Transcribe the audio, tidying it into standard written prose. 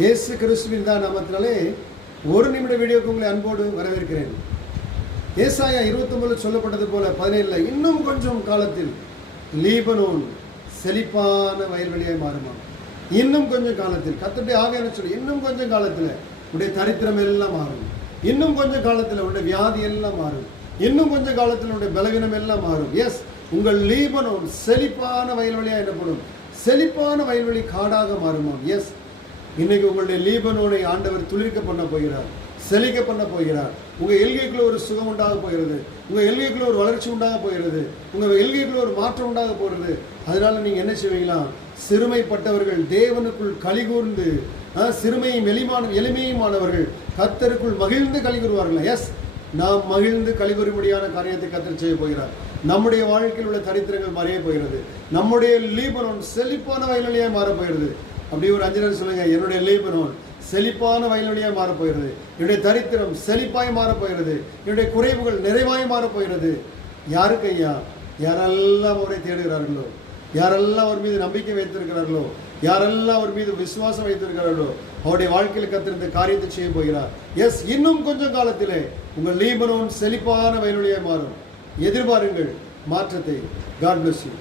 இயேசு கிறிஸ்துவின் தான் நாமத்தினாலே ஒரு நிமிட வீடியோக்கு உங்களை அன்போடு வரவேற்கிறேன். ஏசாயா 29 சொல்லப்பட்டது போல 17 இன்னும் கொஞ்சம் காலத்தில் லீபனோன் செழிப்பான வயல்வெளியாய் மாறுமா. இன்னும் கொஞ்சம் காலத்தில் கர்த்தருடைய ஆவியான சொல்லி இன்னும் கொஞ்சம் காலத்தில் உடைய தரித்திரம் எல்லாம் மாறும். இன்னும் கொஞ்சம் காலத்தில் உடைய வியாதி எல்லாம் மாறும். இன்னும் கொஞ்சம் காலத்தில் உடைய பலவீனம் எல்லாம் மாறும். எஸ், உங்கள் லீபனோன் செழிப்பான வயல்வெளியாக எனப்படும். செழிப்பான வயல்வெளி காடாக மாறுமாம். எஸ், இன்னைக்கு உங்களுடைய லீபனோனை ஆண்டவர் துளிர்க்க பண்ண போகிறார், செழிக்க பண்ண போகிறார். உங்கள் எல்கைக்குள்ள ஒரு சுகம் உண்டாக போகிறது, உங்கள் எல்கைக்குள்ள ஒரு வளர்ச்சி உண்டாக போகிறது, உங்கள் எல்கைக்குள்ள ஒரு மாற்றம் உண்டாக போகிறது. அதனால நீங்க என்ன செய்வீங்களா? சிறுமைப்பட்டவர்கள் தேவனுக்குள் கலிகூர்ந்து, சிறுமையும் எளிமையுமானவர்கள் கர்த்தருக்குள் மகிழ்ந்து கலிகூறுவார்கள். எஸ், நாம் மகிழ்ந்து கலிகூறும்படியான காரியத்தை கர்த்தர் செய்ய போகிறார். நம்முடைய வாழ்க்கையில் உள்ள தரித்திரங்கள் மறைய போகிறது. நம்முடைய லீபனோன் செழிப்பான வயல்வெளியாக மாறப் போகிறது. அப்படி ஒரு 5 நாள் சொல்லுங்க, என்னுடைய லீபனோன் செழிப்பான வயல்வெளியாக மாறப்போகிறது. என்னுடைய தரித்திரம் செழிப்பாய் மாறப்போகிறது. என்னுடைய குறைவுகள் நிறைவாய் மாறப்போகிறது. யாருக்கு ஐயா? யாரெல்லாம் அவரை தேடுகிறார்களோ, யாரெல்லாம் அவர் மீது நம்பிக்கை வைத்திருக்கிறார்களோ, யாரெல்லாம் அவர் மீது விசுவாசம் வைத்திருக்கிறார்களோ, அவருடைய வாழ்க்கையில் கர்த்தர் இந்த காரியத்தை செய்ய போகிறார். எஸ், இன்னும் கொஞ்சம் காலத்திலே உங்கள் லீபனோன் செழிப்பான வயல்வெளியாக மாறும். எதிர்பாருங்கள் மாற்றத்தை. God bless you.